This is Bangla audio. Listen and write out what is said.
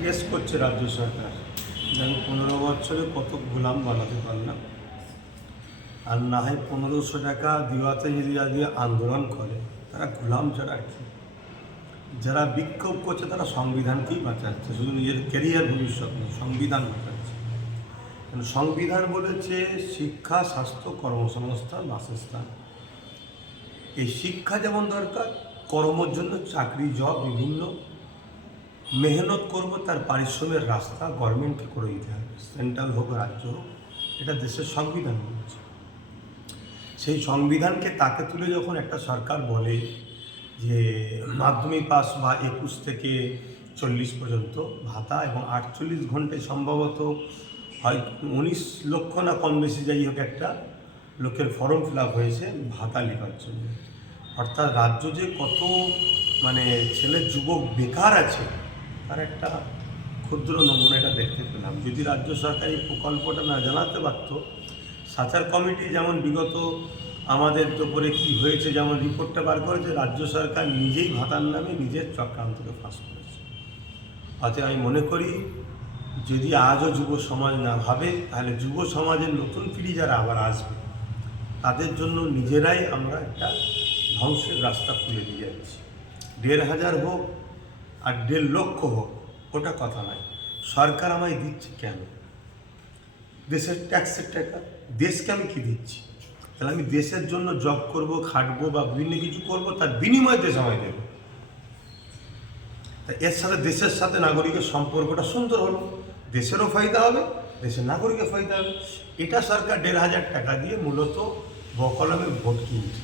টেস্ট করছে রাজ্য সরকার। আমি 15 বছরে কত গোলাম বানাতে পারলাম। আর না হয় 1500 টাকা দেওয়াতে যদি আজকে আন্দোলন করে, তারা গোলাম ছাড়া কি? যারা বিক্ষোভ করছে তারা সংবিধানকেই বাঁচাচ্ছে, শুধু নিজের ক্যারিয়ার ভবিষ্যৎ নয়, সংবিধান বাঁচাচ্ছে। কারণ সংবিধান বলেছে শিক্ষা, স্বাস্থ্য, কর্মসংস্থান, বাসস্থান। এই শিক্ষা যেমন দরকার, কর্মের জন্য চাকরি, জব, বিভিন্ন মেহনত করব, তার পারিশ্রমের রাস্তা গভর্নমেন্টকে করে দিতে হবে, সেন্ট্রাল হোক রাজ্য হোক। এটা দেশের সংবিধান বলছে। সেই সংবিধানকে তাকে তুলে যখন একটা সরকার বলে যে মাধ্যমিক পাস বা 21 থেকে 40 পর্যন্ত ভাতা এবং 48 ঘন্টায় সম্ভবত হয় 19 লক্ষ না কম বেশি যাই হোক একটা লোকের ফর্ম ফিল আপ হয়েছে ভাতা লেখার জন্য। অর্থাৎ রাজ্য যে কত ছেলে যুবক বেকার আছে তার একটা ক্ষুদ্র নমুনা এটা দেখতে পেলাম। যদি রাজ্য সরকার এই প্রকল্পটা না জানাতে পারত, সাচার কমিটি যেমন বিগত আমাদের উপরে কী হয়েছে, যেমন রিপোর্টটা বার করেছে, রাজ্য সরকার নিজেই ভাতার নামে নিজের চক্রান্তকে ফাঁস করেছে। অতএব আমি মনে করি যদি আজও যুব সমাজ না ভাবে, তাহলে যুব সমাজের নতুন পিঢ়ি যারা আবার আসবে তাদের জন্য নিজেরাই আমরা একটা ধ্বংসের রাস্তা খুলে দিয়ে যাচ্ছি। 1500 হোক আর 1.5 লক্ষ হোক, ওটা কথা নয়। সরকার আমায় দিচ্ছে কেন? দেশের ট্যাক্সের টাকা। দেশকে আমি কী দিচ্ছি? তাহলে আমি দেশের জন্য জব করব, খাটবো বা বিভিন্ন কিছু করব, তার বিনিময়ে দেশ আমায় দেবে। তা এর সাথে দেশের সাথে নাগরিকের সম্পর্কটা সুন্দর হলো, দেশেরও ফায়দা হবে, দেশের নাগরিকের ফায়দা হবে। এটা সরকার 1500 টাকা দিয়ে মূলত বকলমে ভোট কিনছে।